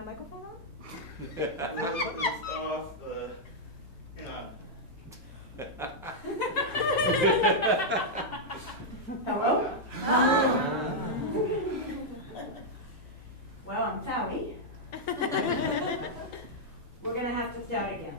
my microphone on? It's off. Hang on. Hello? Well, I'm sorry. We're going to have to start again.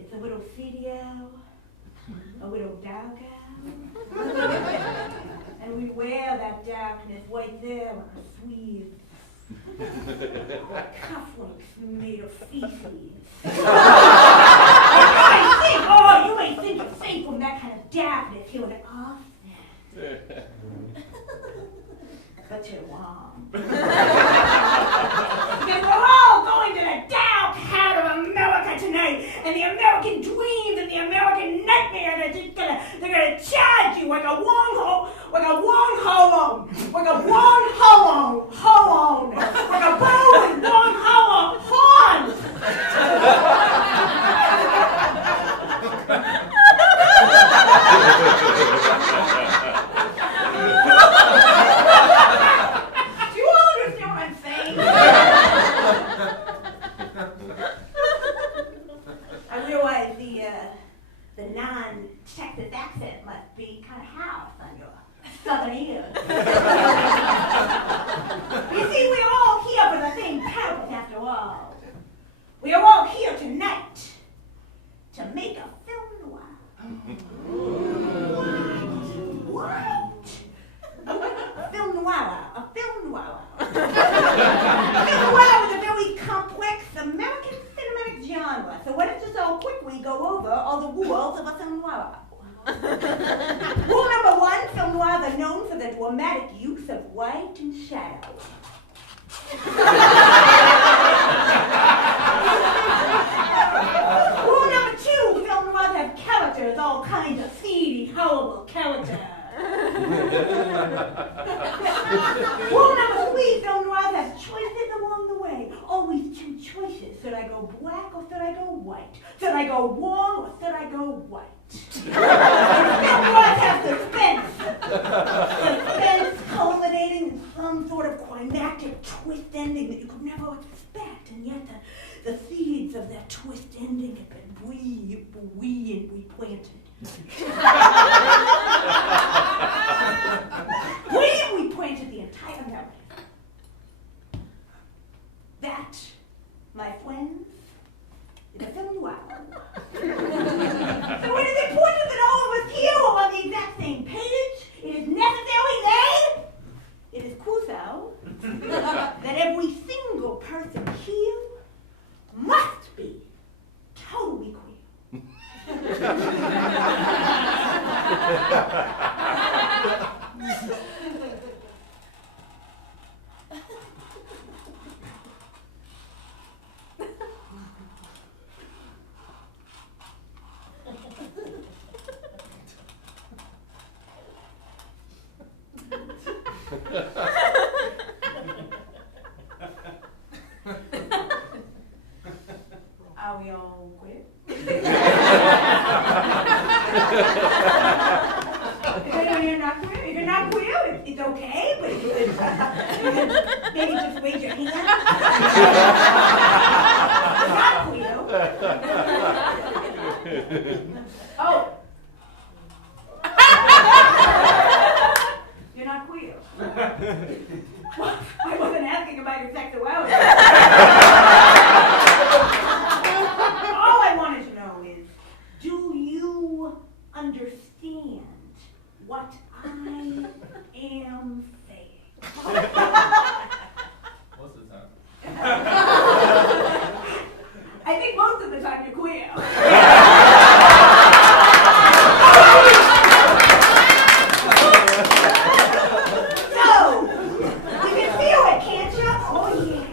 It's a little video, a little dark out. And we wear that darkness right there like a sleeve. Cufflinks made of feces. You may think you're safe from that kind of darkness here in Austin. But you're wrong. Because we're all going to the dark heart of America tonight, and the American dreams and the American nightmares are just they're gonna charge you like a wormhole, like a wormhole, like a wormhole, like a bull with wormhole horns. The non-Texas accent must be kind of house on your southern ears. You see, we're all here for the same purpose after all. We are all here tonight to make a film noir. What? A film noir. A film noir. A film noir is a very complex American cinematic genre. So why don't you so quickly go over all the rules of a film noir? Rule number one, film noirs are known for the dramatic use of light and shadow. Rule number two, film noirs have characters, all kinds of seedy, horrible characters. Rule number three, film noirs have choices along the way. Always two choices. Should I go black or should I go white? Should I go warm or should I go white? Film noirs have suspense. Suspense culminating in some sort of climactic twist ending that you could never expect, and yet the seeds of that twist ending have been replanted. We planted the entire narrative. That, my friends, is a film noir. So it is important that all of us here are on the exact same page. It is necessary it is crucial that every single person here must be totally queer. we all quit? You're not queer. If you're not queer, it's okay, but you can maybe just raise your hand. You're not queer. Oh. You're not queer. Well, I wasn't asking about your sexuality. All I wanted to know is, do you understand what I am saying? Most of the time. I think most of the time you're queer. So, you can feel it, can't you? Oh yeah.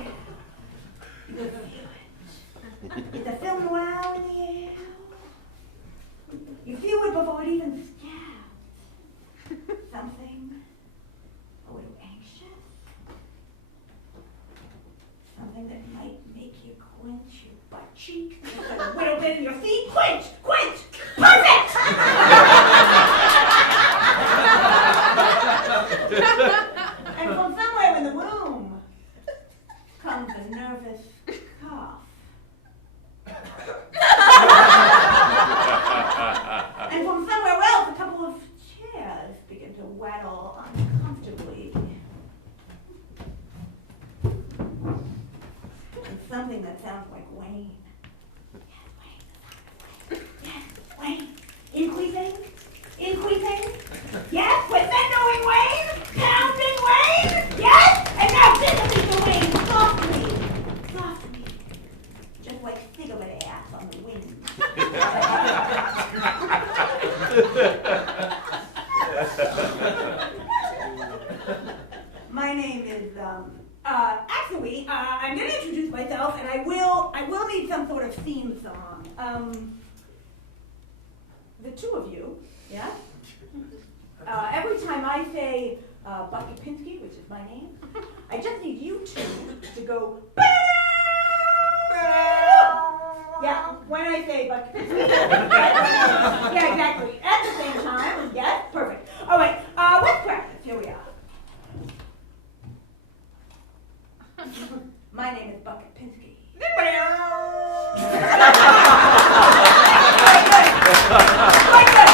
You can feel it. Is the film noir in the air? You feel it before it even starts. Something a little anxious. Something that might make you clench your butt cheek. A little bit in your feet. Quench! Quench! Perfect! And from somewhere in the room comes a nervous cough. And from somewhere else, a couple of chairs begin to rattle uncomfortably. And something that sounds like Wayne. Yes, Wayne. Increasing? Increasing? Yes, with echoing Wayne? Pounding Wayne? Yes? And now visibly to Wayne, softly. Softly. Just like cigarette ass on the wind. My name is, actually, I'm going to introduce myself, and I will need some sort of theme song. The two of you, yeah? Every time I say Kapinski, which is my name, I just need you two to go, yeah, when I say Kapinski. Yeah, exactly. At the same time, yes, perfect. All right, let's practice. Here we are. My name is Kapinski. Very good.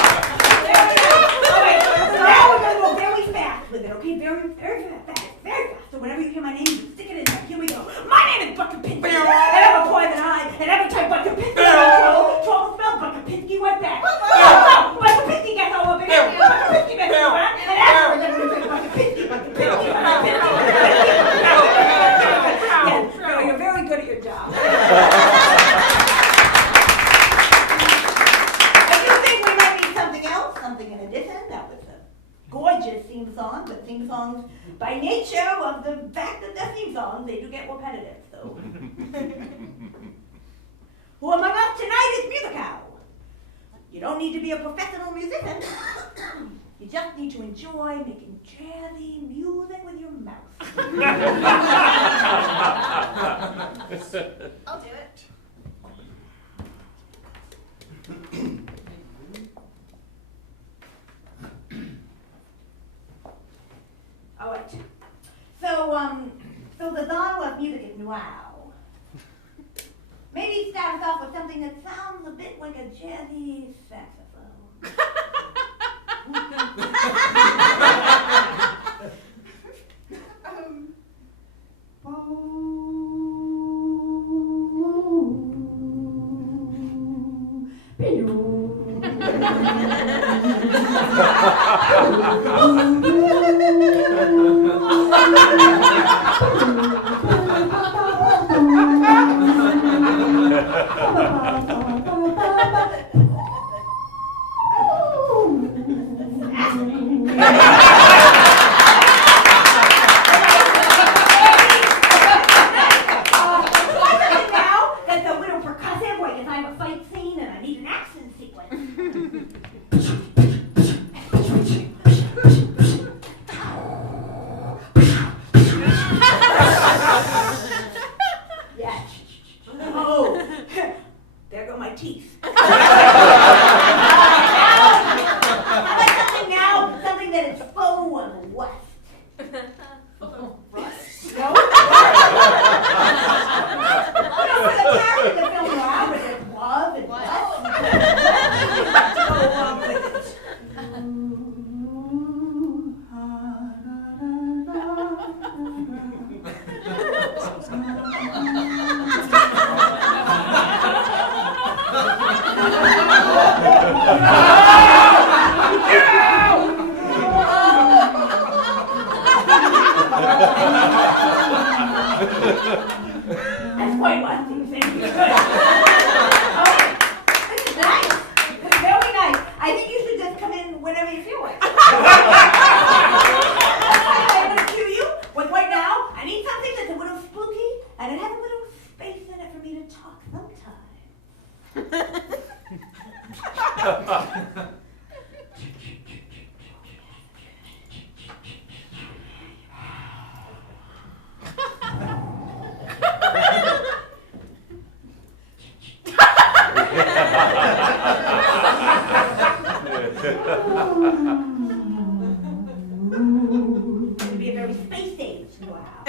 There we go. All right, so now we're going to go very fast with it, okay? Very, very fast, very fast. So whenever you hear my name, you stick it in there. Here we go. My name is Kapinski. And I have a poison eye. And every time Kapinski goes trouble spells, Kapinski went back. Kapinski gets all up in here. Kapinski gets all up. And afterwards, everybody's like, Kapinski. Yes, you're very good at your job. I do think we might need something else, something in addition. That was a gorgeous theme song, but theme songs, by nature of the fact that they're theme songs, they do get repetitive, so. Who among us tonight is musical? You don't need to be a professional musician. You just need to enjoy making jazzy music with your mouth. I'll do it. All right. So the genre of music is noir. Maybe start us off with something that sounds a bit like a jazzy saxophone. That's quite lusty, thank you. Okay, this is nice. Very nice. I think you should just come in whenever you feel like it. I'm going to cue you with right now. I need something that's a little spooky, and it has a little space in it for me to talk sometimes. It's going to be a very space age wow.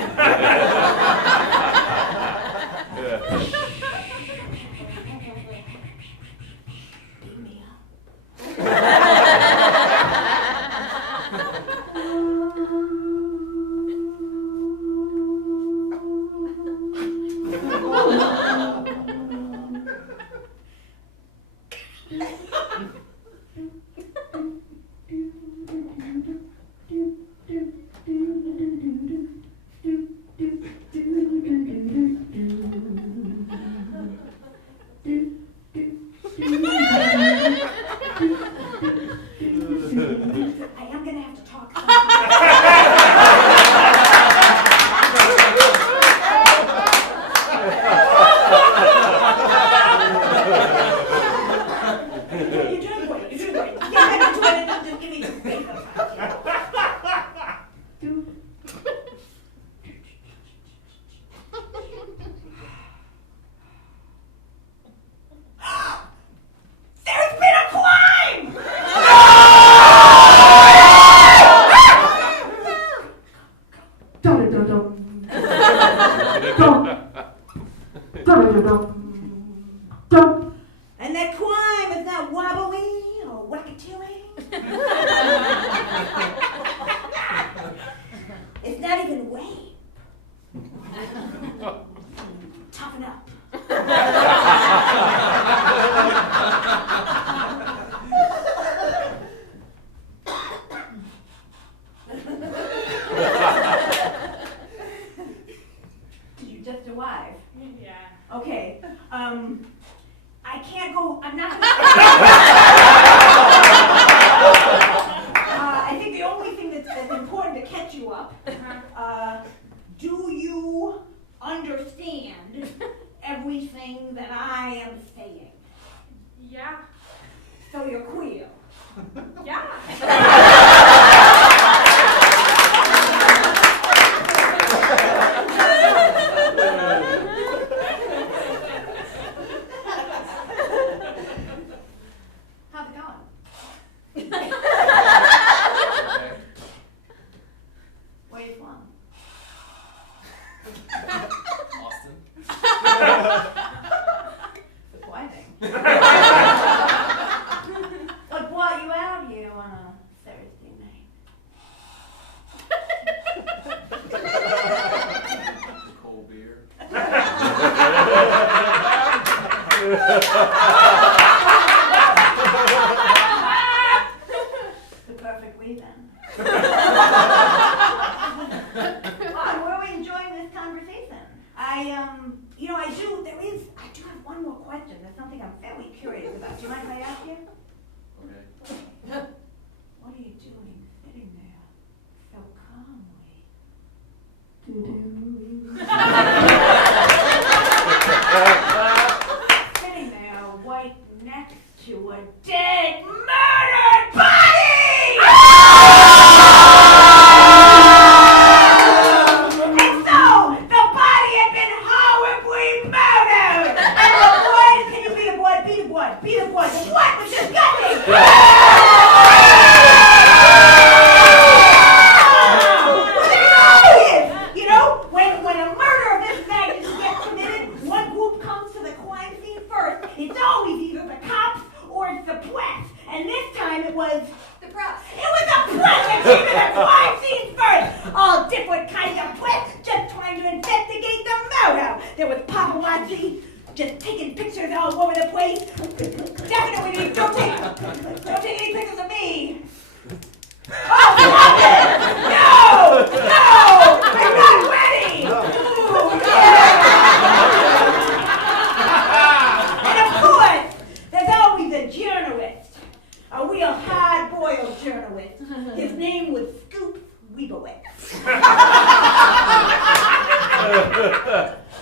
Beat me up. I am going to have to talk You're doing great. You're doing great. Yeah, I'm not doing it. Just give me some space. There's been a crime! And that crime is not wobbly or wackatooey. It's not even rape. Toughen up. Did you just arrive? Yeah. Okay. I can't go. I'm not. I think the only thing that's important to catch you up. Do you understand everything that I am saying? Yeah. So you're queer. Yeah. How's it going? Where you from? Austin. Surprising. What brought you out here on a Thursday night? Cold beer. The perfect reason. Well, I'm really enjoying this conversation. I do have one more question. There's something I'm fairly curious about. Do you mind if I ask you? Okay. What are you doing sitting there so calmly? Sitting there right next to a dead, murdered body! And so, the body had been horribly murdered! And the blood, can you be the blood? Be the blood. Be the blood. The blood was disgusting! You know, when a murder of this magnitude gets committed, one group comes to the crime scene first. It's always either the cops or it's the press. And this time it was The press. the press that came to the crime scene first. All different kinds of press just trying to investigate the murder. There was paparazzi, just taking pictures all over the place. Definitely don't take any pictures of me. Oh, stop it! No! No! I'm not ready! Ooh, yeah! And of course, there's always a journalist. A real hard-boiled journalist. His name was Scoop Weebowitz.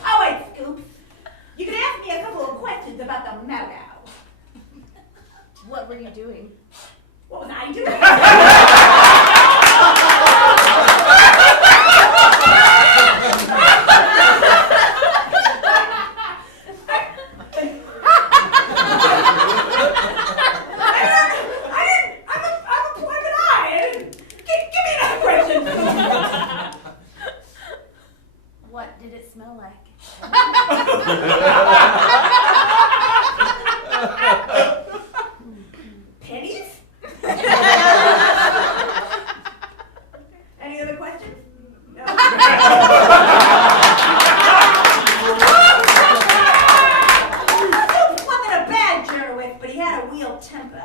All right, Scoops. You can ask me a couple of questions about the Mao. What were you doing? What was I doing? I'm a private eye. Give me another question. What did it smell like? Pennies? Any other questions? No. Scoops wasn't a bad journalist, but he had a real temper.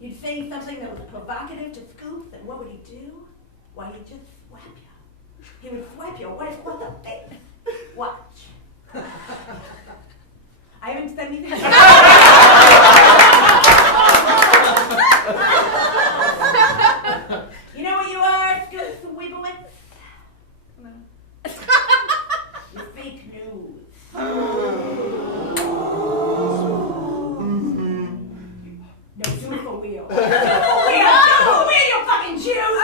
You'd say something that was provocative to Scoops, and what would he do? Why, he'd just slap you. He would slap you right across the face. Watch. I haven't said anything. You know what you are, Scoops Weebowitz? No. You're fake news. No, do it for real. Do it for real! Do it for real, you fucking Jews!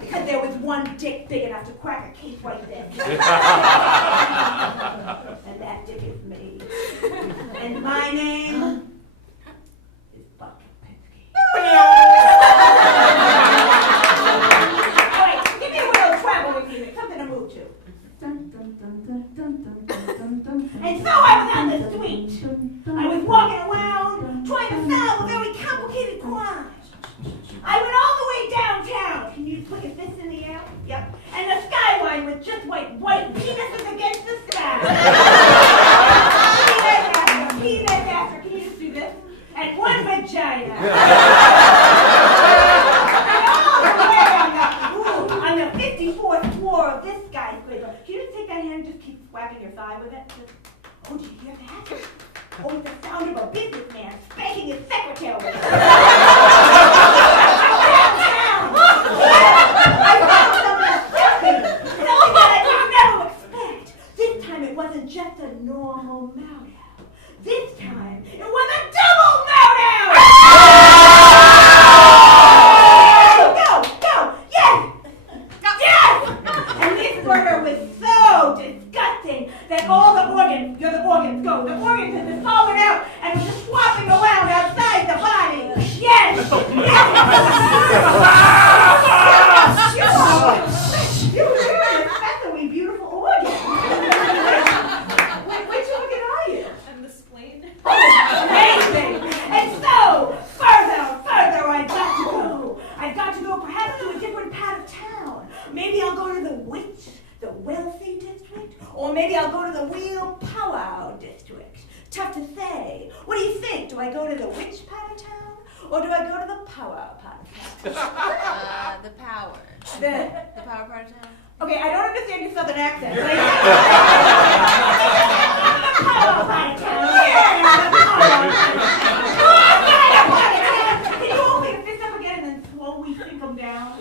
Because there was one dick big enough to crack a case like this. And that dick is me. And my name is Kapinski. Alright, give me a little traveling music, something to move to. And so I was on the street. I was walking around trying to solve a very complicated crime. I went all the way downtown. Can you just put your fist in the air? Yep. And the skyline was just like white penises against the sky. Penis after. Can you just do this? And one vagina. On the 54th floor of this skyscraper. Can you just take that hand and just keep whacking your thigh with it? Oh, did you hear that? Oh, it's the sound of a businessman spanking his secretary. I found something that I could never expect. This time it wasn't just a normal mouth. This time it was a double mouth. Go! Yes! Yes! And this burger was so disgusting that all the organs, the organs had been falling out and were just flopping around outside the body. Yes! You really an especially beautiful organ. Which organ are you? And the spleen. Amazing! And so, further, I've got to go perhaps to a different part of town. Maybe I'll go to the wealthy district, or maybe I'll go to the real powwow district. Tough to say. What do you think? Do I go to the witch part of town, or do I go to the powwow part of town? The power. The power part of town. Okay, I don't understand your southern accent. But the powwow part of town. Yeah, the powwow part of town. Can you hold me fist up again and then slowly sink them down?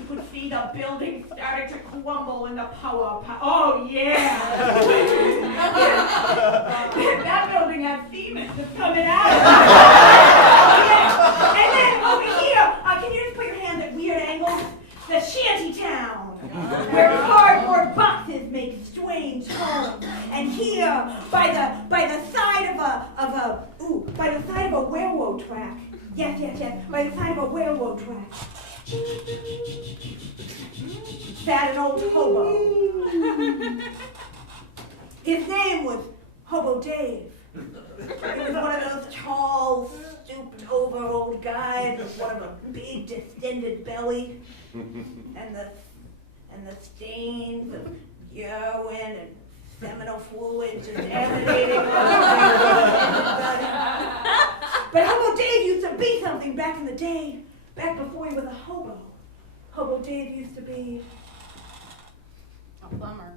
You could see the building starting to crumble in the powwow part. Oh, yeah. That building has demons that's coming out of it. Yeah. And then over here, can you just put your hands at weird angles? The sheer where cardboard boxes make strange homes. And here, by the side of a railroad track. Yes, by the side of a railroad track. Sat an old hobo. His name was Hobo Dave. He was one of those tall, stooped-over old guys with one of a big, distended belly, and the stains of urine and seminal fluid just emanating from his body. But Hobo Dave used to be something back in the day, back before he was a hobo. Hobo Dave used to be A plumber.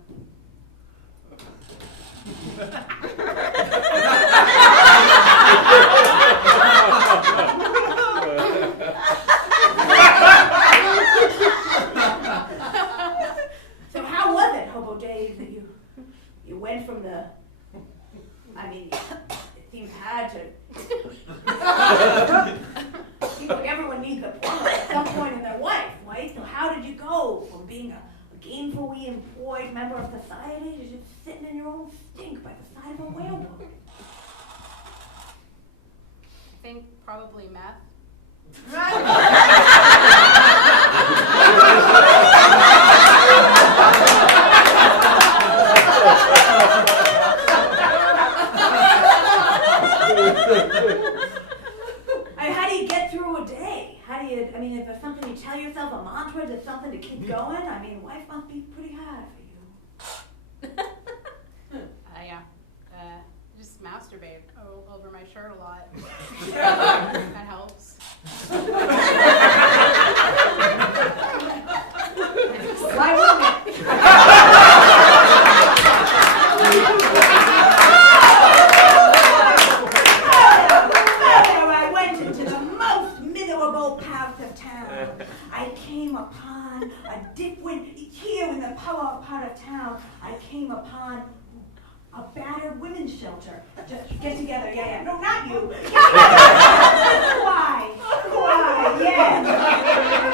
So how was it, Hobo Dave, that you went from the, I mean, it seems hard to, seems like everyone needs a plumber at some point in their life, right? So how did you go from being a gainfully employed member of society to just sitting in your own stink by the side of a railroad? I think probably meth. How do you get through a day? Is there something you tell yourself, a mantra, is there something to keep going? I mean, life must be pretty hard for you. Yeah. Just masturbate over my shirt a lot. That helps. Why wouldn't it? I went into the most miserable parts of town. I came upon a different, here in the power part of town, I came upon a battered women's shelter. Just get together, yeah. No, not you. Get together. Why, yeah.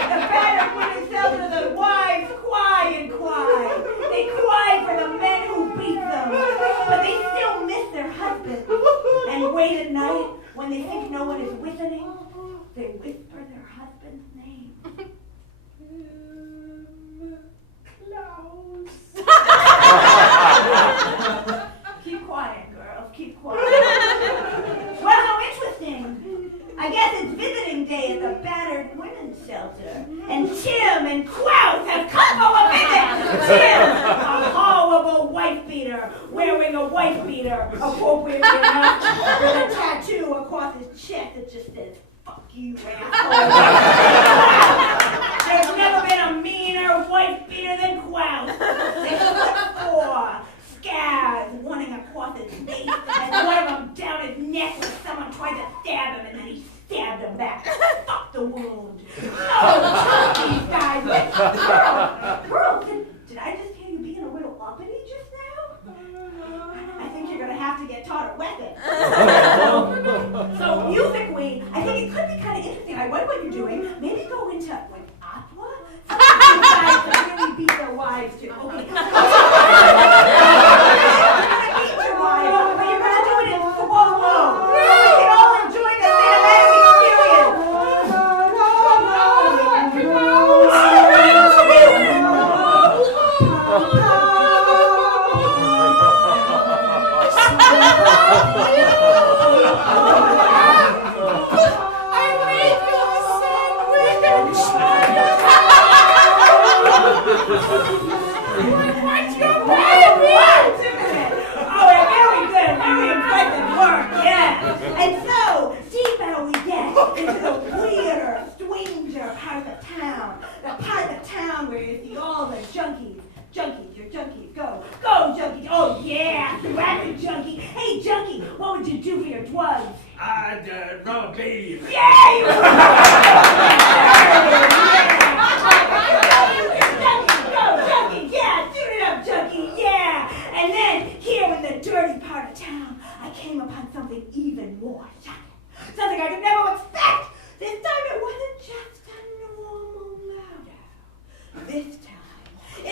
The battered women's shelter, the wives cry and cry. They cry for the men who beat them, but they still miss their husbands. And wait at night, when they think no one is listening, they whisper their husband's name. Klaus. Keep quiet, girls. Keep quiet. Well, how interesting. I guess it's visiting day at the battered women's shelter. And Tim and Klaus have come for a visit. Tim, a horrible wife beater, wearing a wife beater, appropriately enough, with a tattoo across his chest that just says, "Fuck you, asshole." There's never been a meaner wife beater than Klaus. 6'4", scars running across his face, and one of them down his neck when someone tried to stab him, and then he stabbed him back. Fuck the wound. Oh, these guys. Girl, did I just hear you being a little uppity just now? I think you're gonna have to get taught a weapon. So musically, I think it could be kind of interesting. I like what you're doing. Maybe go into like opera. Something you guys can really beat their wives to. Okay. You're gonna beat your wives, but you're gonna do it in slow-mo. So we can all enjoy the cinematic experience. And so, deeper we get into the weirder, stranger part of the town. The part of the town where you see all the junkies. Junkies, you're junkies. Go, junkies. Oh, yeah, rapid junkie. Hey, junkie, what would you do for your drugs? I'd rob a baby. Yeah, you junkie, yeah, shoot it up, junkie, yeah. And then, here in the dirty part of town, I came upon something even more shocking. Something I could never expect. This time it wasn't just a normal murder. This time, it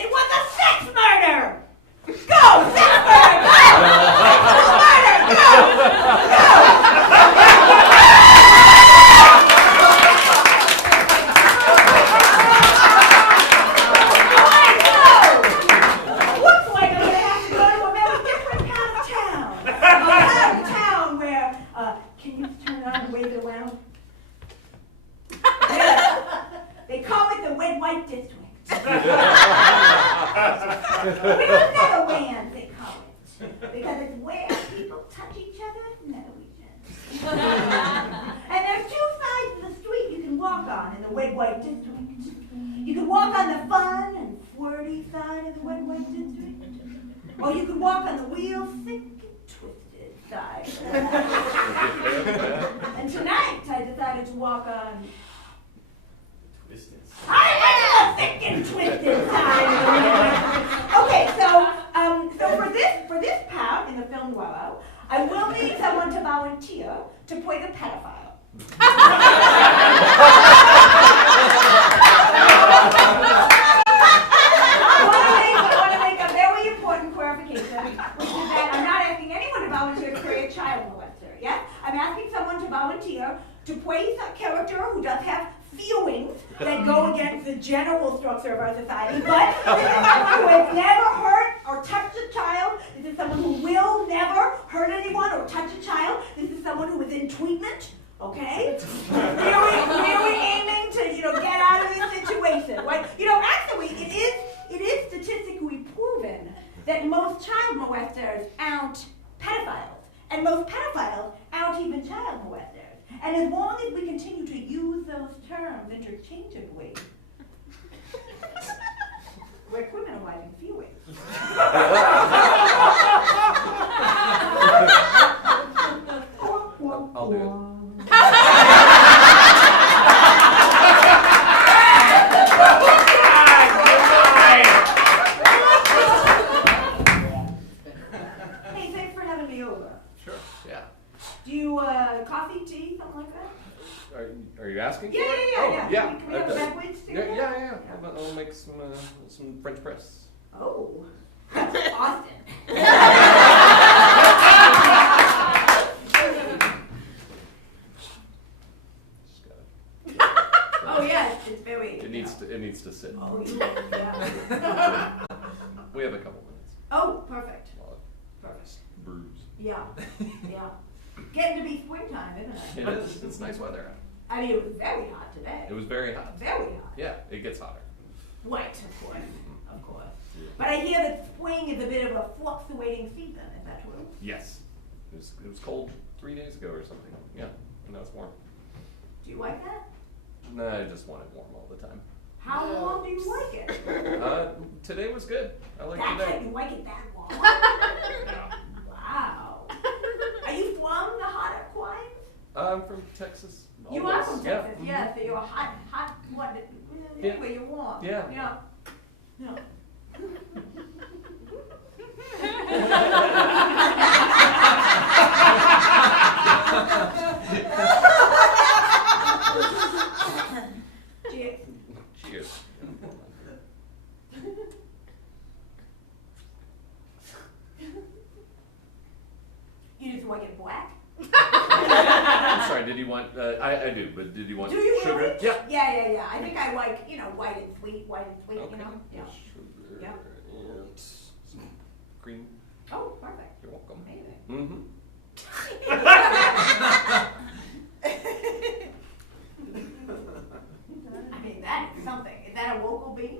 white district. We don't Netherlands, they call it, because it's where people touch each other's Norwegians. And there's two sides of the street you can walk on in the wet white district. You can walk on the fun and flirty side of the wet white district, or you can walk on the real thick and twisted side. And tonight I decided to walk on. I went to the thick and twisted side. Okay, so for this part in the film noir, I will need someone to volunteer to play the pedophile. I want to make a very important clarification, which is that I'm not asking anyone to volunteer to play a child molester. Yes, I'm asking someone to volunteer to play a character who does have feelings that go against the general structure of our society, but this is someone who has never hurt or touched a child. This is someone who will never hurt anyone or touch a child. This is someone who is in treatment, okay? Really aiming to, get out of this situation. Like, actually, it is statistically proven that most child molesters aren't pedophiles, and most pedophiles aren't even child molesters. And as long as we continue to use those terms interchangeably, we're criminalizing feelings. I'll do it. Hey, thanks for having me over. Sure. Yeah. Do you, coffee, tea, something like that? Are you asking? Yeah, for it? yeah, Oh, yeah. yeah. Can we have a beverage together? Yeah. I'll make some French press. Oh, that's Austin. Just gotta, Oh, yes, it's very. it needs to sit. Oh, yeah. We have a couple minutes. Oh, perfect. While it Perfect. brews. Yeah, yeah. Getting to be springtime, isn't it? It is. It's nice weather out. I mean, it was very hot today. It was very hot. Very hot. Yeah, it gets hotter. Right, of course, of course. But I hear that spring is a bit of a fluctuating season. Is that true? Yes. It was cold 3 days ago or something. Yeah, and now it's warm. Do you like that? No, I just want it warm all the time. How long do you like it? Today was good. I like That's today. how you like it that long? Yeah. Wow. Are you from the hotter climes? I'm from Texas. You are almost. from Texas, yeah. So you're hot, what? Yeah. Anyway, you're warm. Yeah. Yeah. Yeah. Cheers. Cheers. You just want to get black? I'm sorry, did you want, I do, but did you want Do you sugar? really? Yeah. Yeah. I think I like, white and sweet, Okay. Yeah. Sugar Yeah. and some cream. Oh, perfect. You're welcome. Amazing. Mm-hmm. I mean, that is something. Is that a local bean?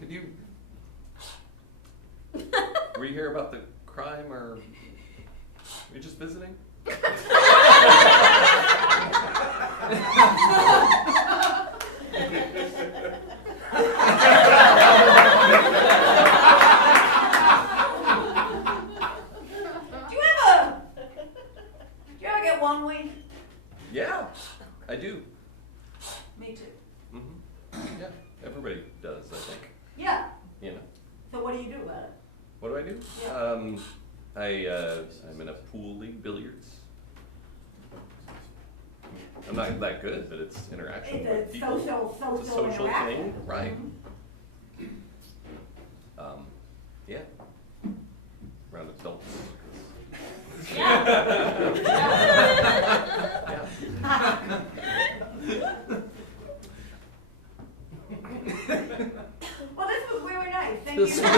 Could you, were you here about the crime or were you just visiting? Do you ever get one week? Yeah, I do. Me too. Mm-hmm. Yeah, everybody does, I think. Yeah. You know. So what do you do about it? What do I do? Yeah. I'm in a pool league, billiards. I'm not that good, but it's interaction with It's a people. social It's a social interaction. thing, right? Yeah. Around adults. Yeah. Yeah. Thank This you. was-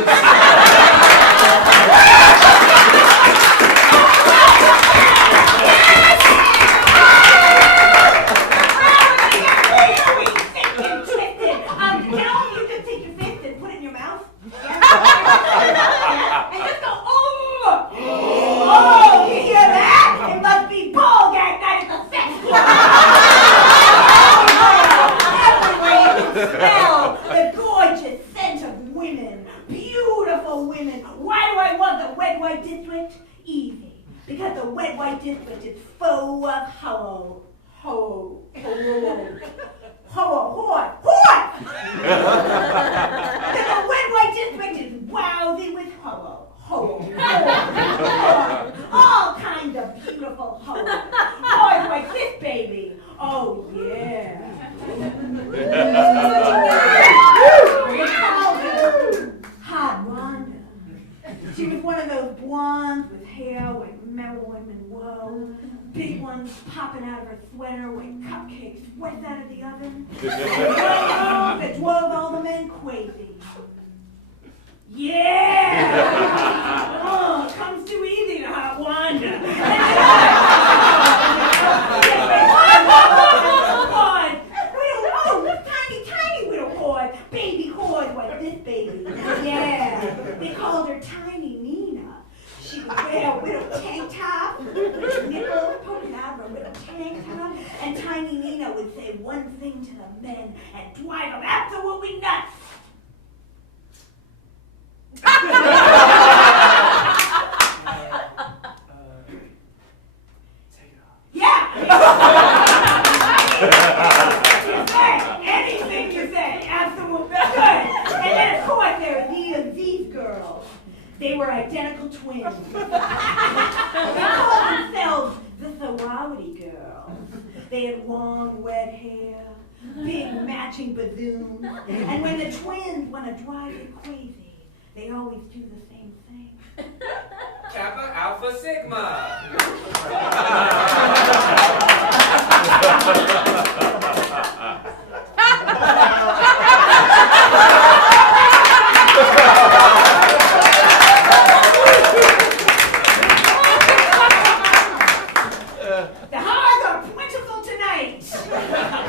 You just take your fist and put it in your mouth. Yeah. And just go, oh! Oh, you hear that? It must be ball gag night at the sex club. Everywhere you smell the gorgeous scent of women, beautiful women. Why do I want the wet white district? Easy. Because the wet white district is full of ho. Ho. Whore. The wet white district is wowsy with ho. All kinds of beautiful hoes. Boys like this baby. Oh yeah. We called her Hot Wanda. She was one of those blondes with hair like Marilyn Monroe. Big ones popping out of her sweater like cupcakes wet out of the oven. That drove all the men crazy. Yeah! Oh, it comes too easy to Hot Wanda. Tiny little whore. Baby whores like this baby. Yeah. They called her Tiny Nina. She would wear a little tank top, with nipples poking out of her little tank top, and Tiny Nina would say one thing to the men and drive them absolutely nuts. Take it off. Yeah. You say anything you say, absolutely good. And then of course there were these girls. They were identical twins. They called themselves the sorority girls. They had long red hair, big matching bazooms, and when the twins want to drive you crazy, they always do the same thing. Kappa Alpha Sigma. The hearts are plentiful tonight.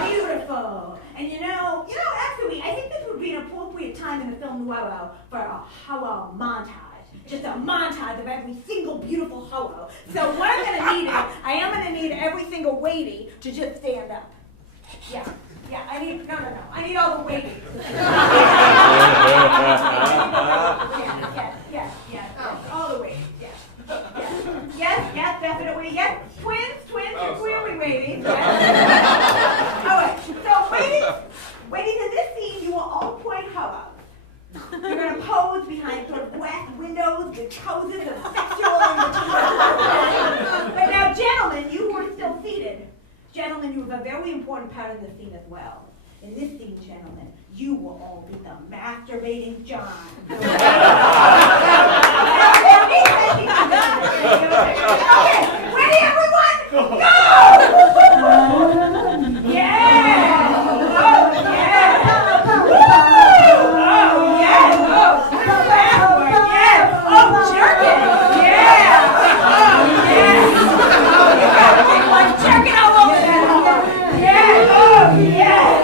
Beautiful. And actually, I think this would be an appropriate time in the film noir for a ho montage. Just a montage of every single beautiful ho. So what I'm going to need is, I am going to need every single lady to just stand up. Yeah, I need all the ladies. Yes, all the ladies, yes. Yes, definitely, yes. Twins, you're clearly ladies, yes. All right, so ladies, in this scene, you will all play ho. You're going to pose behind sort of glass windows with poses of sexual But now, gentlemen, you who are still seated, gentlemen, you have a very important part of the scene as well. In this scene, gentlemen, you will all be the masturbating John. Okay, ready, everyone? Go! Yeah! Oh, yeah! Woo! Oh, yes! Oh, backward, yes! Oh, jerk it! Yeah! Oh, yes! Oh, yeah! Like jerking all over that hole! Yeah! Oh, yes!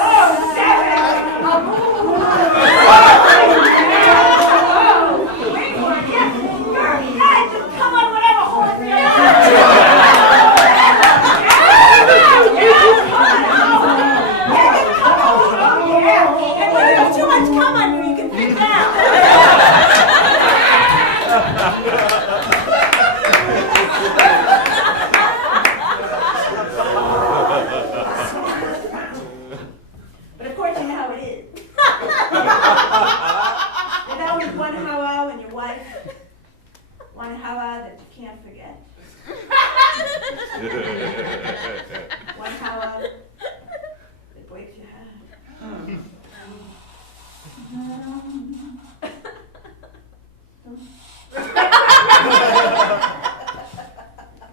Oh, 7! Oh, wait for it, yes! Guys, just come on, whatever horse you're on! And when there's too much cum on you, you can sit down. But of course, you know how it is. There's always one how in your wife, one how that you can't forget. One how that breaks your heart.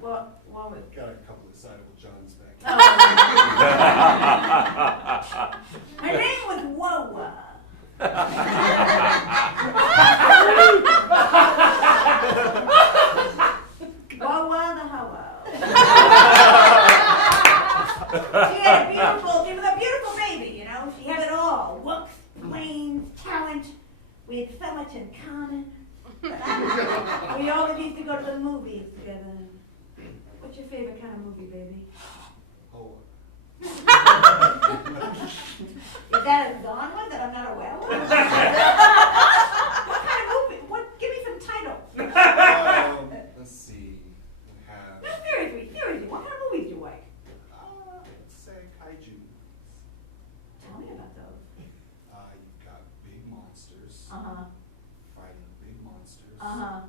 What was Got a couple of excitable Johns back. her name was Wowa. She was a beautiful baby, you know. She had it all. Looks, brains, talent. We had so much in common. We always used to go to the movies together. What's your favorite kind of movie, baby? Oh, Is that a genre that I'm not aware of? What kind of movie? Give me some titles. let's see. We have, No, seriously, what kind of movies do you like? let's say kaiju. Tell me about those. You've got big monsters Uh-huh. fighting big monsters. Uh-huh.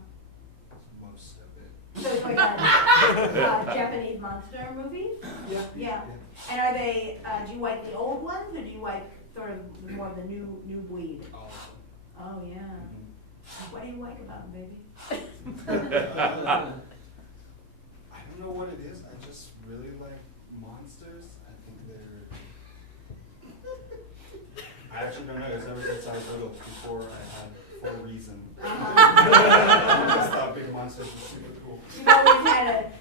Most of it. So it's like Japanese monster movies? Yeah. Yeah. And are they, do you like the old ones, or do you like sort of more of the new breed? All of Oh, yeah. them. What do you like about them, baby? I don't know what it is. I just really like monsters. I think they're. I actually don't know. It's ever since I was little, before I had full reason. I just thought big monsters were super cool. You've always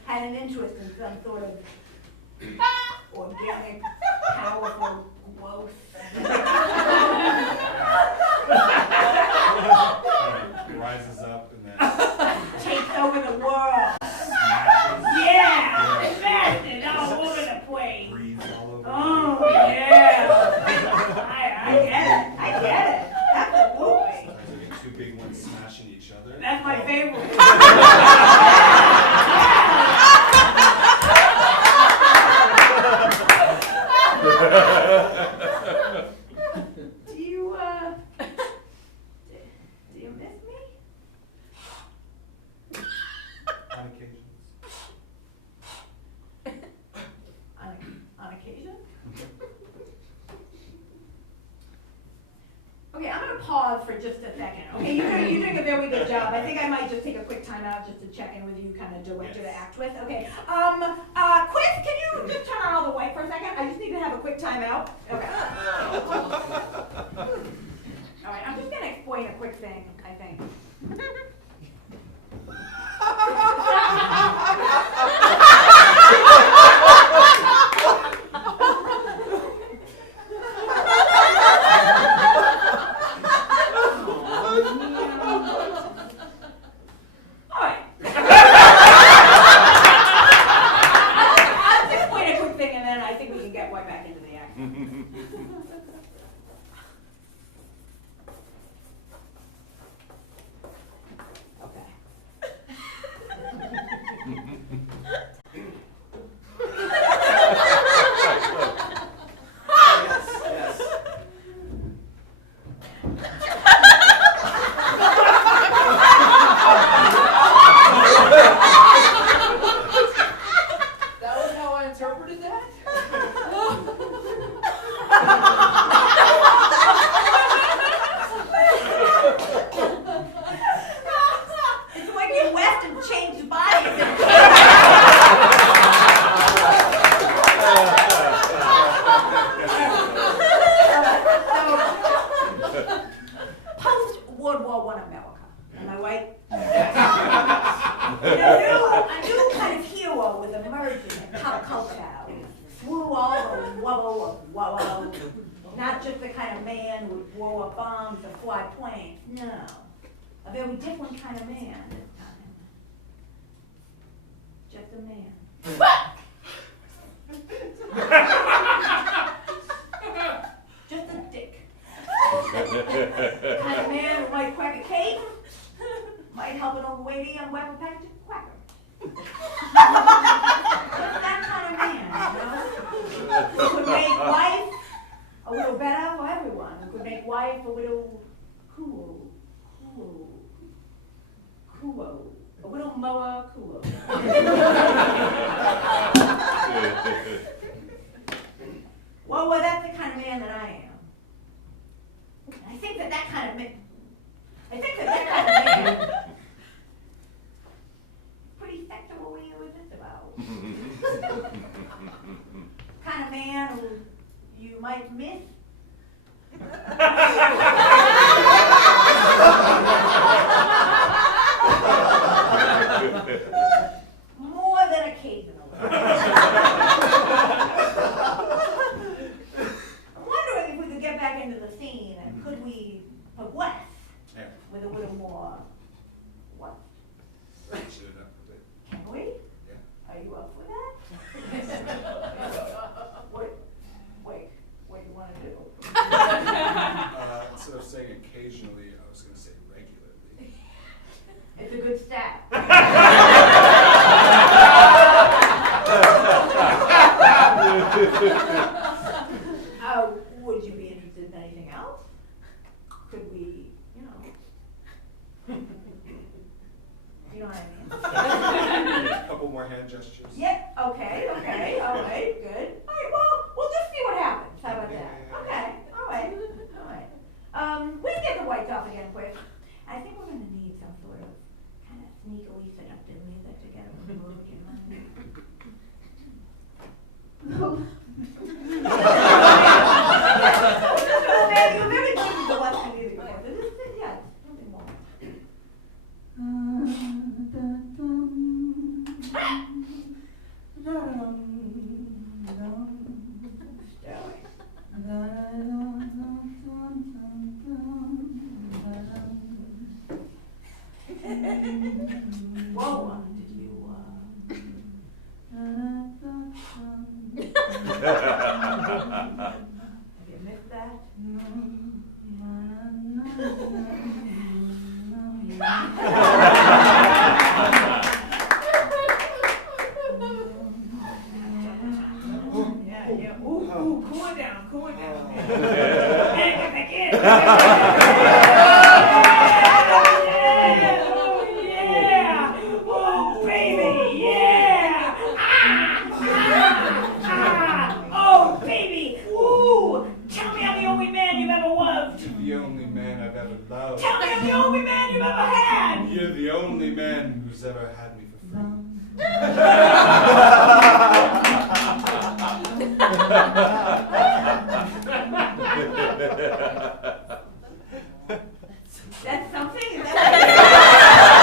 had an interest in some sort of organic, powerful growth. Rises up and then Takes over the world. smashes. Yeah! Invested all over the place. Breathes all over. Oh, yeah. I get it. Absolutely. Sometimes we get two big ones smashing each other. That's my favorite. Do you miss me? On occasions. On occasion? Okay, I'm gonna pause for just a second. Okay, you're doing a very good job. I think I might just take a quick time out just to check in with you, kind of director to act with. Okay. Quiz, can you just turn on all the white for a second? I just need to have a quick time out. Okay. All right, I'm just gonna explain a quick thing, I think. All right. I'll just explain a quick thing, and then I think we can get right back into the act. Okay. Yes. That was how I interpreted that? It's like you left and changed bodies. Post-World War I America, am I right? A new kind of hero was emerging in pop culture. Through all the wubble of wubble. Not just the kind of man who would blow up bombs or fly planes. No. A very different kind of man this time. Just a man. Just a dick. Kind of man who might crack a cake, might help an old lady unwrap a package of crackers. Just that kind of man, you know? Who could make life a little better for everyone. Who could make life a little cool. A little more cool. Well, that's the kind of man that I am. And I think that kind of man, pretty sexually irresistible. Kind of man who you might miss. More than occasionally. but west, Yeah. with a little more, what, Switch it up a bit. can we? Yeah. Are you up for that? Wait, what do you wanna do? Instead of saying occasionally, I was gonna say regularly. It's a good stat. Would you be interested in anything else? Could we, you know what I mean? A couple more hand gestures. Yep, okay, all right, good. All right, well, we'll just see what happens, how about that? Yeah. Okay, all right. We can get the whites off again quick. I think we're gonna need some sort of kind of sneakily seductive music to get them moved, you know? You're very good with the Western music, of course. Yeah, something more. Whoa, did you, have you missed that? Yeah. Ooh, cool it down. Oh, baby, yeah! Oh, baby! Ooh! Tell me I'm the only man you've ever loved! The only man I've ever loved. Tell me I'm the only man you've ever had! You're the only man who's ever had me for That's something? Is that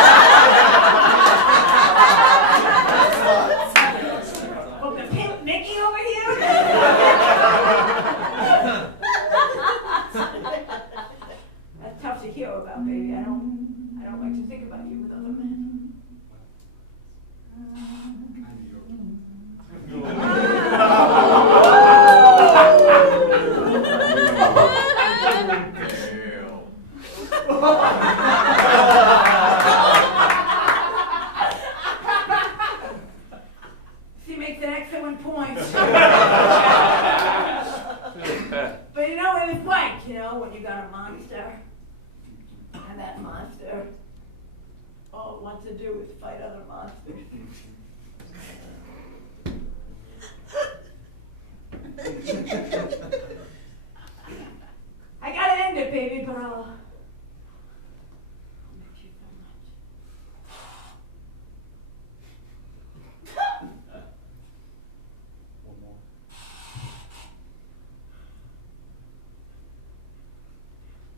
Well, the pimp Mickey over here? That's tough to hear about, baby. I don't like to think about you with other men. She makes an excellent point. But you know what it's like, when you got a monster, and that monster, all it wants to do is fight other monsters. I gotta end it, baby, but I'll miss you so much. One more.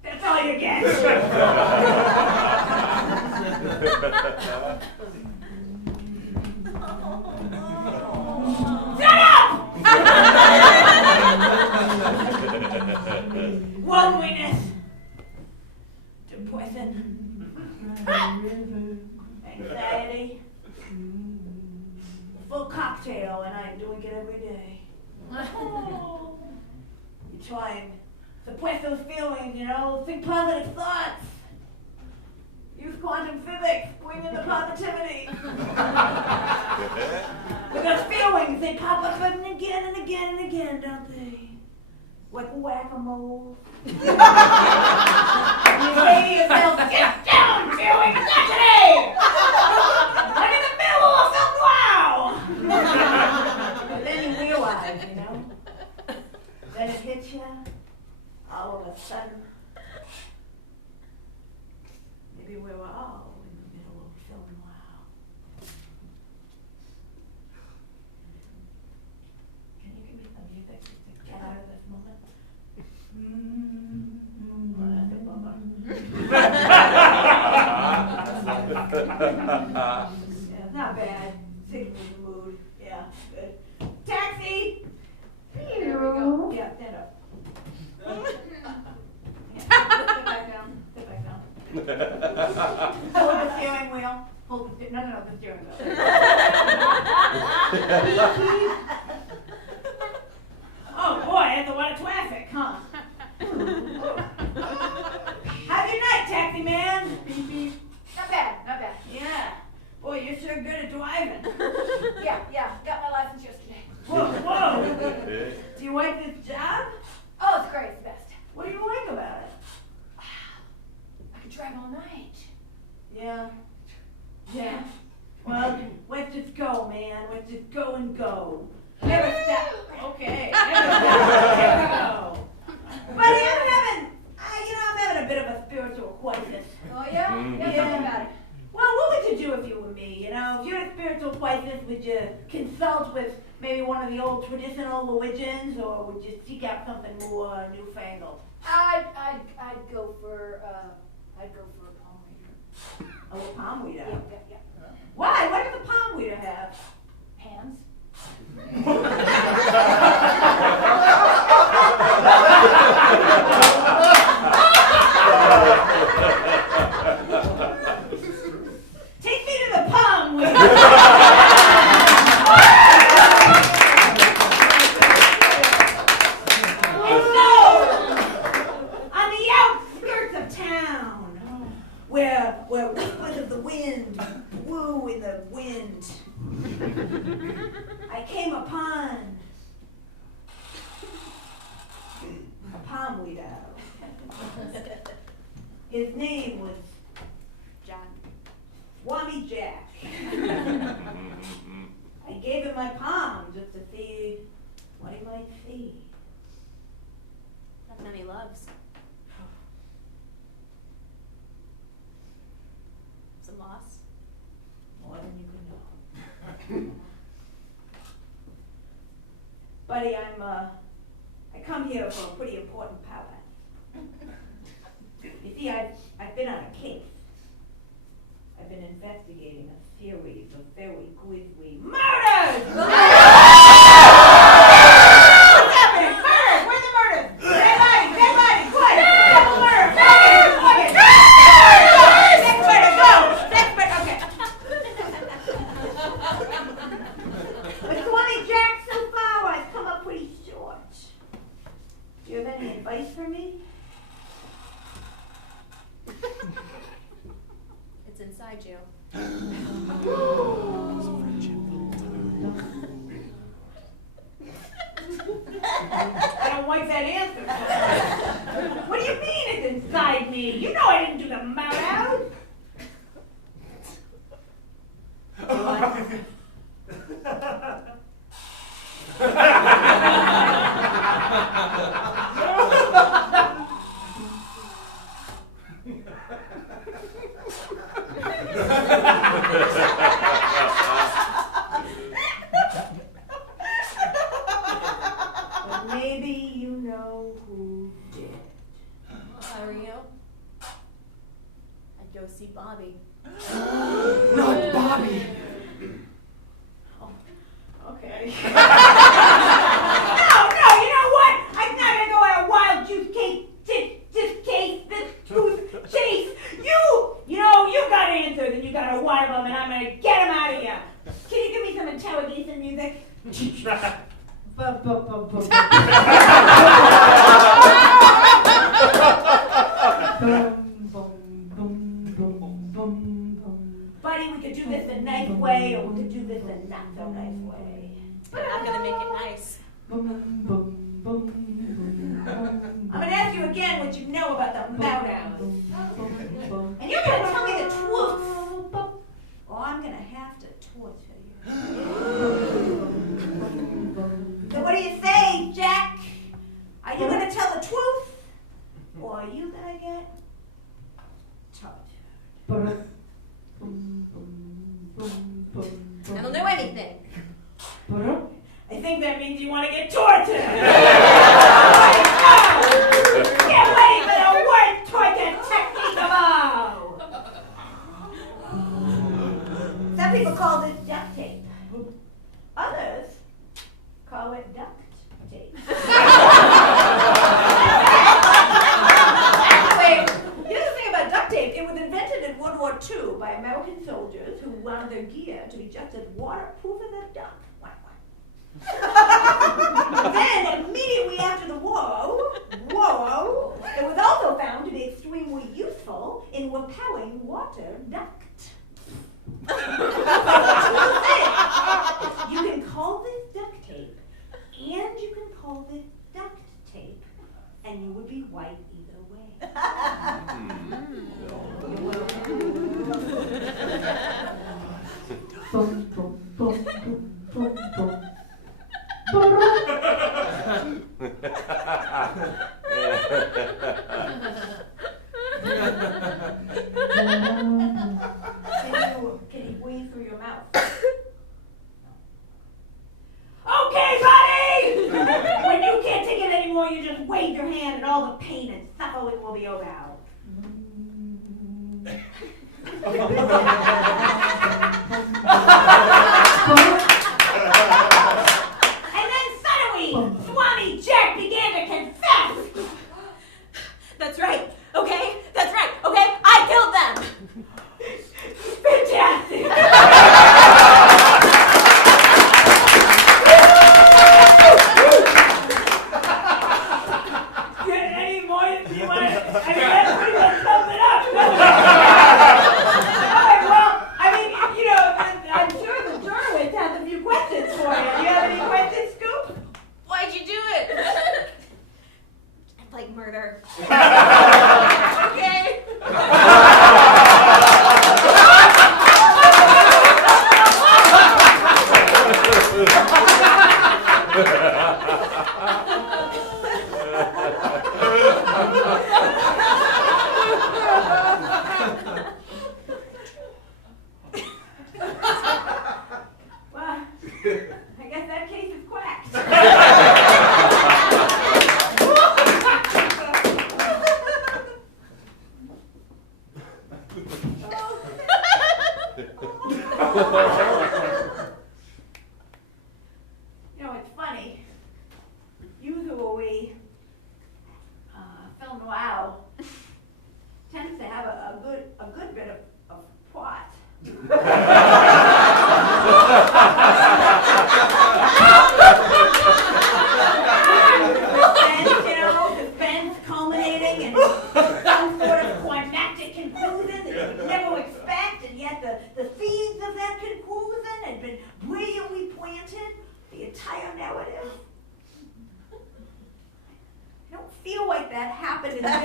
That's all you get. Shut up! Loneliness, depression, anxiety, full cocktail, and I'm doing it every day. You try and suppress those feelings, think positive thoughts. Use quantum physics, bring in the positivity. Because feelings, they pop up and again and again and again, don't they? Like whack-a-mole. You say to yourself, get down, feeling, not today! I'm in the middle of some wow! And then you realize, then it hits you, all of a sudden, maybe we were all in the middle of some wow. Can you give me some music to get out of this moment? Well, that's a bummer. Yeah, not bad. Sick of the mood. Yeah, good. Taxi! Here we go. Yeah, stand up. Yeah, put it back down. Hold the steering wheel. Hold the no, the steering wheel. Oh boy, that's a lot of traffic, huh? How's your night, taxi man? Beep beep. Not bad, not bad. Yeah. Boy, you're sure good at driving. Yeah, got my license yesterday. Whoa. Do you like this job? Oh, it's great, it's the best. What do you like about it? I could drive all night. Yeah. Well, let's just go, man. Let's just go and go. Never stop. Okay. Never stop. Buddy, I'm having a bit of a spiritual crisis. Oh yeah? Yeah, tell me about it. Well, what would you do if you were me? If you're in a spiritual crisis, would you consult with maybe one of the old traditional religions, or would you seek out something more newfangled? I'd go for a palm reader. Oh, a palm reader. Yeah. Why? What does a palm reader have? Hands. Take me to the palm reader. On the outskirts of town, where whispers of the wind blew in the wind, I came upon a palm reader. His name was John. Swami Jack. I gave him my palm just to see what he might see. Not many loves. Some loss. More than you can know. Buddy, I come here for a pretty important power. You see, I've been on a case. I've been investigating a series of very grisly murders! What's happening? Murders! Where's the murders? Dead body! Quiet! Double murder! Focus! Next murder, go! Next murder, okay. But Swami Jack, so far I've come up pretty short. Do you have any advice for me? It's inside you. I don't like that answer. What do you mean it's inside me? You know I didn't do the mouth out. But maybe you know who did. If I were you, I'd go see Bobby. Not Bobby. Okay. No, you know what? I'm not gonna go on a wild juice case, this tooth chase. You got answers and you got a lot of them, and I'm gonna get them out of here. Can you give me some interrogation music? Buddy, we could do this a nice way, or we could do this a not so nice way. But I'm not gonna make it nice. I'm gonna ask you again what you know about the Mountains. And you're gonna tell me the truth, or I'm gonna have to torture you. So what do you say, Jack? Are you gonna tell the truth, or are you gonna get tortured? I don't know anything. I think that means you want to get tortured. Get ready for the worst torture technique of all. Some people call this duct tape. Others call it duct tape. Anyway, here's the thing about duct tape. It would II by American soldiers who wanted their gear to be just as waterproof as a duck. Then, immediately after the war, it was also found to be extremely useful in repelling water duct. You can call this duct tape, and you can call this duct tape, and you would be white either way. Can you breathe through your mouth? Okay, buddy! When you can't take it anymore, you just wave your hand and all the pain and suffering will be over. And then suddenly, Swami Jack began to confess. That's right. Okay? That's right. Okay? I killed them. Fantastic! Any more? Do you want to? I mean, that's pretty much sums it up. Well, I mean, you know, I'm sure the journalist has a few questions for you. Do you have any questions, Scoop? Why'd you do it? I'd like murder. Okay? Well, I guess that case is quacked. You know, it's funny. Usually, film noir tends to have a good bit of plot. Suspense culminating in some sort of climactic conclusion that you would never expect, and yet the seeds of that conclusion had been brilliantly planted the entire narrative. I don't feel like that happened in this. I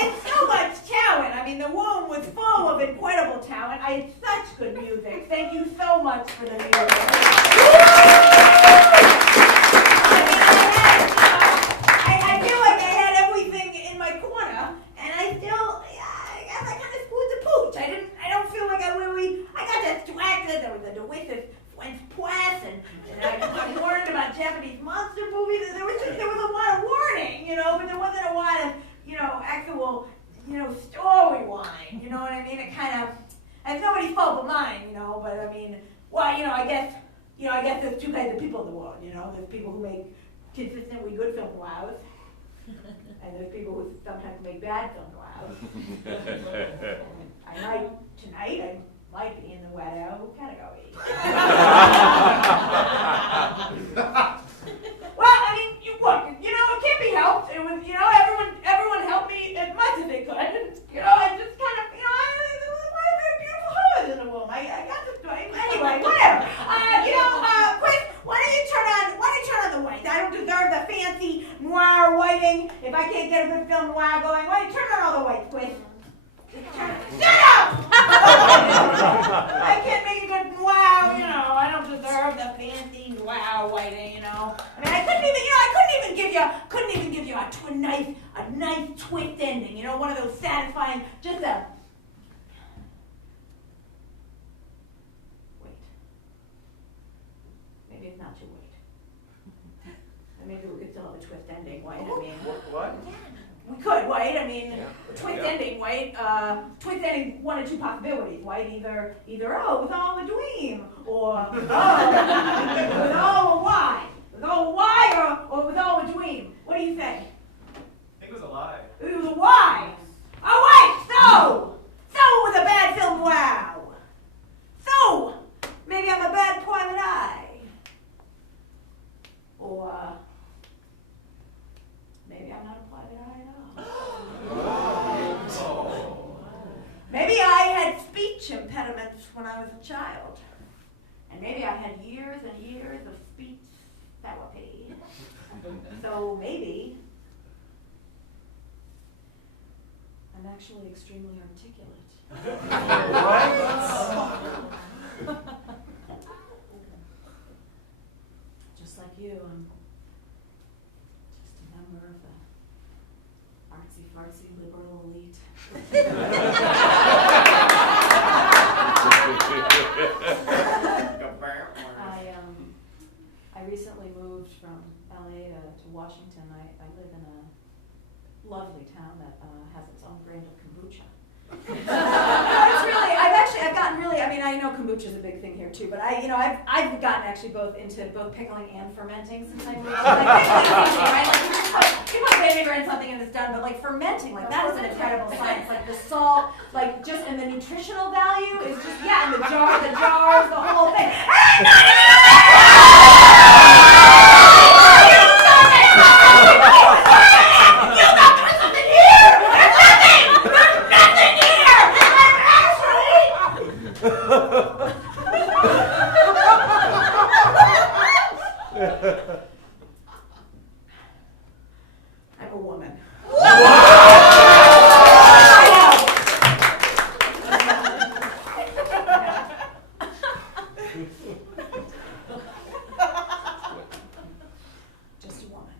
had so much talent. I mean, the room was full of incredible talent. I had such good music. Thank you so much for the music. I feel like I had everything in my corner, and I guess I kind of screwed the pooch. I don't feel like I got distracted. There was a derisive French press, and I warned about Japanese monster movies. There was a lot of warning, but there wasn't a lot of, actual, storyline. You know what I mean? It kind of, it's nobody's fault but mine, but I mean, well, I guess there's two kinds of people in the world, there's people who make consistently good film noirs, and there's people who sometimes make bad film noirs. Tonight I might be in the widow category. Well, I mean, look, it can't be helped. It was, everyone helped me as much as they could. I just kind of, there was one very beautiful hose in the room. I got the story. Anyway, whatever. Chris, why don't you turn on the white? I don't deserve the fancy noir whiting. If I can't get a good film noir going, why don't you turn on all the whites, Chris? Shut up! I can't make a good noir, I don't deserve the fancy noir whiting, I mean, I couldn't even give you a nice twist ending, one of those satisfying, just a... Wait. Maybe it's not too late. Maybe we could still have a twist ending, right? I mean... What? We could, right? I mean, Yeah. twist ending, right? Twist ending, one or two possibilities, right? Either it was all a dream, or it was all a lie. It was all a lie, or it was all a dream. so maybe I'm actually extremely articulate. Just like you, I'm just a member of the artsy-fartsy liberal elite. I recently moved from LA to Washington. I live in a lovely town that has its own brand of kombucha. I've gotten really, I mean, I know kombucha is a big thing here too, but I've gotten actually into both pickling and fermenting since I moved. Like pickling is easy, right? Like you put vinegar in something and it's done, but like fermenting, like that is an incredible science. Like the salt, like just, and the nutritional value is just, yeah, and the jars, the whole thing. I'm a woman. Just a woman.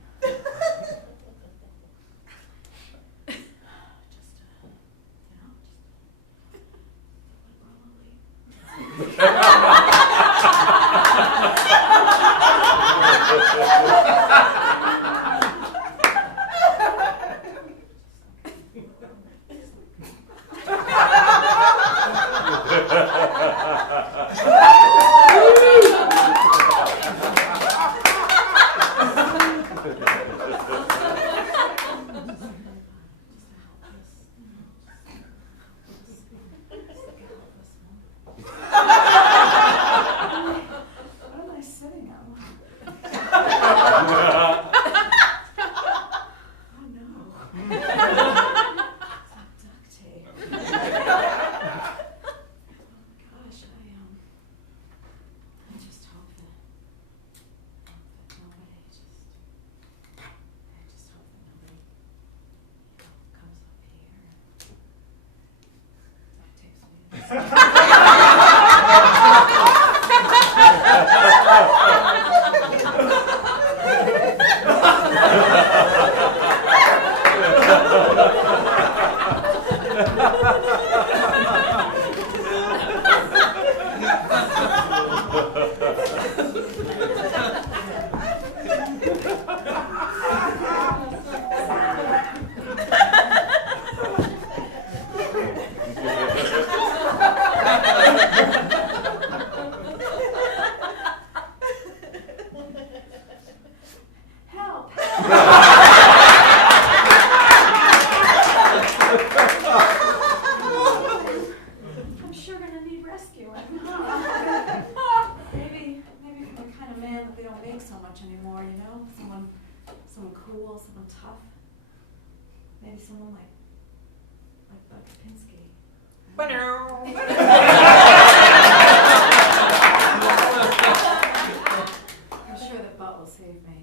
Someone cool, someone tough. Maybe someone like Kapinski. I'm sure that Butt will save me.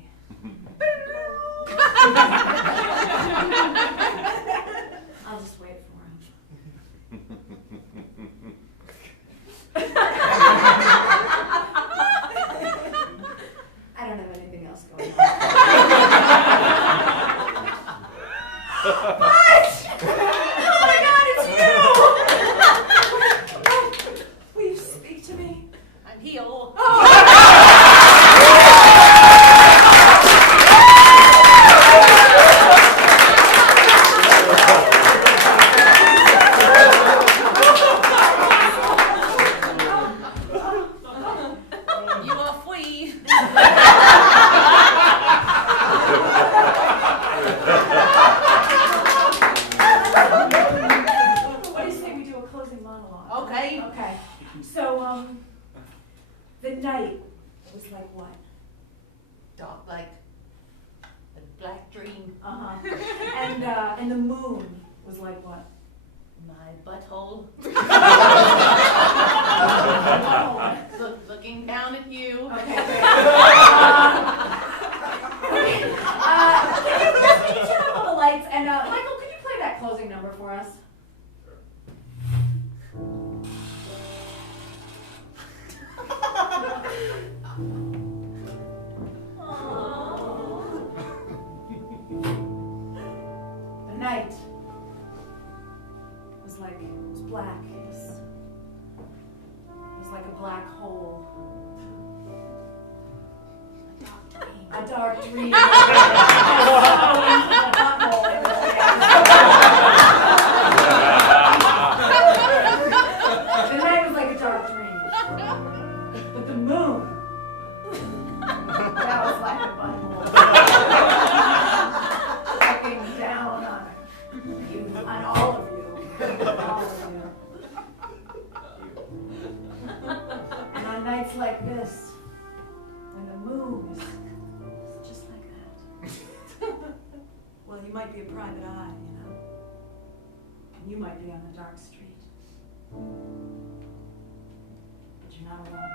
I'll just wait for him. I don't have anything else going on. What? Oh my God, it's you! Will you speak to me? I'm heel. You are free. What do you say we do a closing monologue? Okay. Okay. So, the night was like what? Dark like a black dream. And the moon was like what? My butthole. Oh, Looking down at you. okay. dark dream. The night was like a dark dream. But the moon, that was like a butthole. Looking down on you, on all of you. All of you. And on nights like this, when the moon is just like that, well, you might be a private eye, you know, and you might be on the dark street, but you're not alone.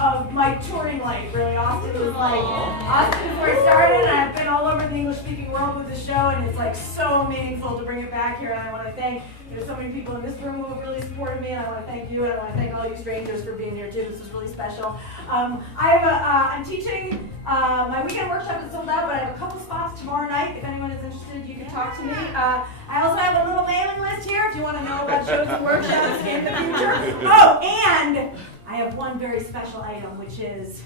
Of my touring life, really. Austin is where I started, and I've been all over the English-speaking world with the show, and it's like so meaningful to bring it back here. And I want to thank so many people in this room who have really supported me, and I want to thank you, and I want to thank all you strangers for being here too. This is really special. I'm teaching. My weekend workshop is sold out, but I have a couple spots tomorrow night. If anyone is interested, you can talk to me. I also have a little mailing list here if you want to know about shows and workshops in the future. Oh, and I have one very special item, which is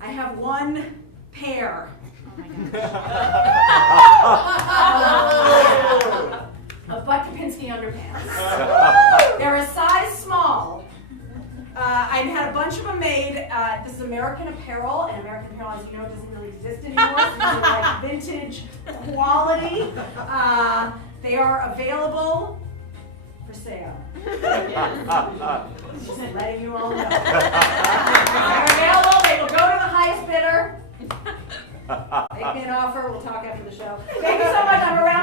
I have one pair of Butt Kapinski underpants. They're a size small. I had a bunch of them made. This is American Apparel, and American Apparel, as you know, doesn't really exist anymore. So these are like vintage quality. They are available for sale. Just letting you all know. They're available. They will go to the highest bidder. Make me an offer. We'll talk after the show. Thank you so much. I'm around.